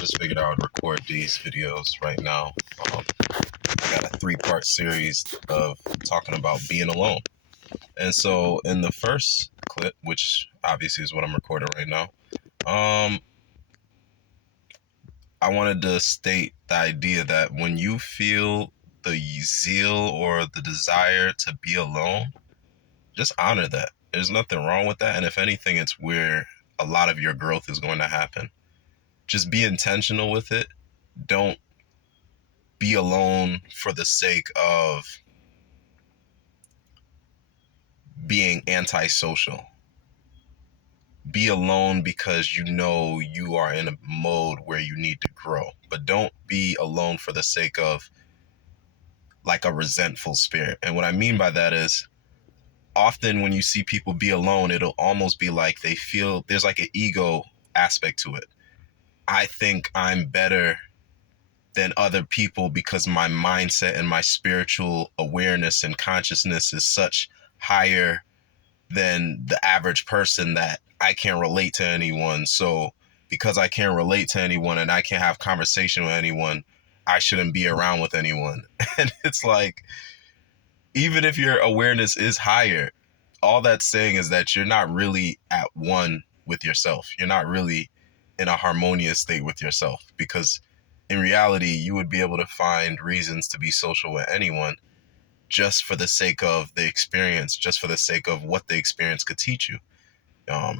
just figured I would record these videos right now. I got a 3-part series of talking about being alone. And so in the first clip, which obviously is what I'm recording right now, I wanted to state the idea that when you feel the zeal or the desire to be alone, just honor that. There's nothing wrong with that. And if anything, it's where a lot of your growth is going to happen. Just be intentional with it. Don't be alone for the sake of being antisocial. Be alone because you know you are in a mode where you need to grow. But don't be alone for the sake of like a resentful spirit. And what I mean by that is often when you see people be alone, it'll almost be like they feel there's like an ego aspect to it. I think I'm better than other people because my mindset and my spiritual awareness and consciousness is such higher than the average person that I can't relate to anyone. So because I can't relate to anyone and I can't have conversation with anyone, I shouldn't be around with anyone. And it's like, even if your awareness is higher, all that's saying is that you're not really at one with yourself. You're not really in a harmonious state with yourself, because in reality, you would be able to find reasons to be social with anyone just for the sake of the experience, just for the sake of what the experience could teach you.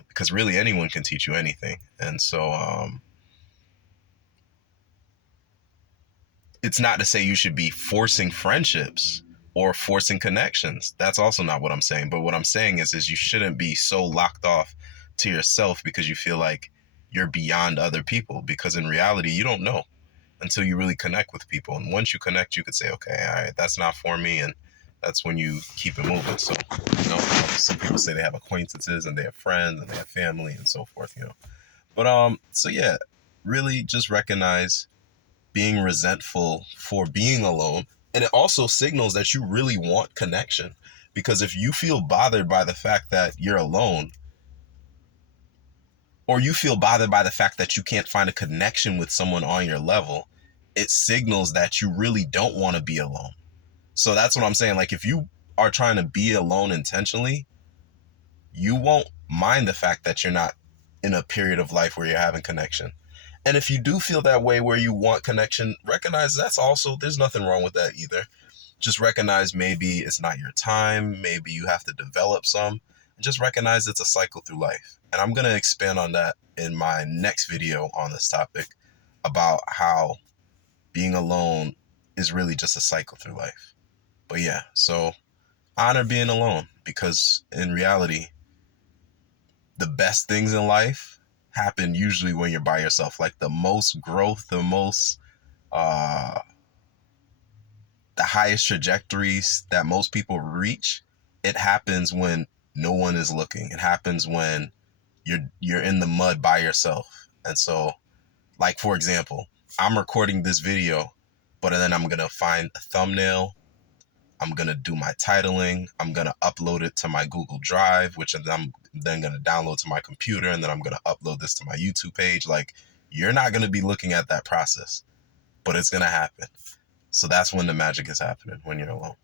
Because really anyone can teach you anything. And so it's not to say you should be forcing friendships or forcing connections. That's also not what I'm saying. But what I'm saying is you shouldn't be so locked off to yourself because you feel like you're beyond other people, because in reality, you don't know until you really connect with people. And once you connect, you could say, okay, all right, that's not for me. And that's when you keep it moving. So, some people say they have acquaintances and they have friends and they have family and so forth, But, so yeah, really just recognize being resentful for being alone. And it also signals that you really want connection. Because if you feel bothered by the fact that you're alone, or you feel bothered by the fact that you can't find a connection with someone on your level, it signals that you really don't want to be alone. So that's what I'm saying. Like, if you are trying to be alone intentionally, you won't mind the fact that you're not in a period of life where you're having connection. And if you do feel that way where you want connection, recognize that's also, there's nothing wrong with that either. Just recognize maybe it's not your time. Maybe you have to develop some. Just recognize it's a cycle through life. And I'm going to expand on that in my next video on this topic, about how being alone is really just a cycle through life. But yeah, so honor being alone, because in reality, the best things in life happen usually when you're by yourself. Like the most growth, the highest trajectories that most people reach, it happens when no one is looking. It happens when you're in the mud by yourself. And so, like, for example, I'm recording this video, but then I'm gonna find a thumbnail, I'm gonna do my titling, I'm gonna upload it to my Google Drive, which I'm then gonna download to my computer, and then I'm gonna upload this to my YouTube page. Like, you're not gonna be looking at that process, but it's gonna happen. So that's when the magic is happening, when you're alone.